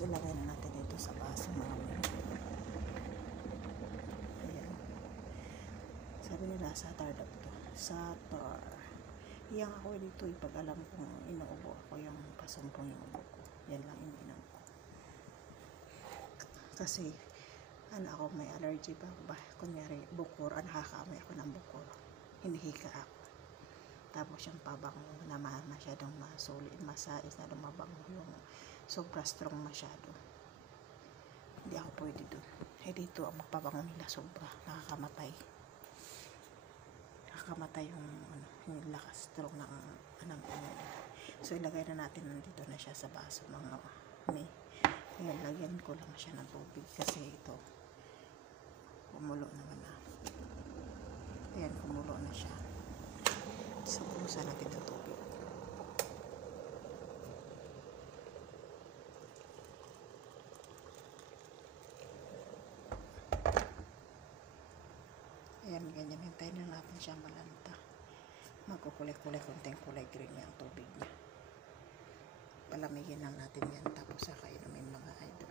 Tapos ilagay na natin dito sa baso mga mami. Ayan. Sabi nila satar daw to. Satar. Iyang ako dito pag alam kong inuubo ako yung pasumpong yung ubo ko. Yan lang ininom ko. Kasi ako may allergy ba? Kunyari bukor, nakakaamay ako ng bukor. Hinihika ako. Tapos yung pabango na masyadong masulit, masais na lumabango yung sobra strong masyado. Hindi ako pwede dun. Dito ang pabango nila sobra. Nakakamatay yung lakas strong ng so ilagay na natin nandito na siya sa baso mga may. Ayan, lagyan ko lang siya ng tubig kasi ito kumulo naman na. Ayan, kumulo na siya. So buhusan natin ng tubig. Ayan, ganyan. Hintayin na natin siya malanta. Magkukulay-kulay, konting kulay green yung tubig niya. Palamigin lang natin yan. Tapos saka inumin mga idol.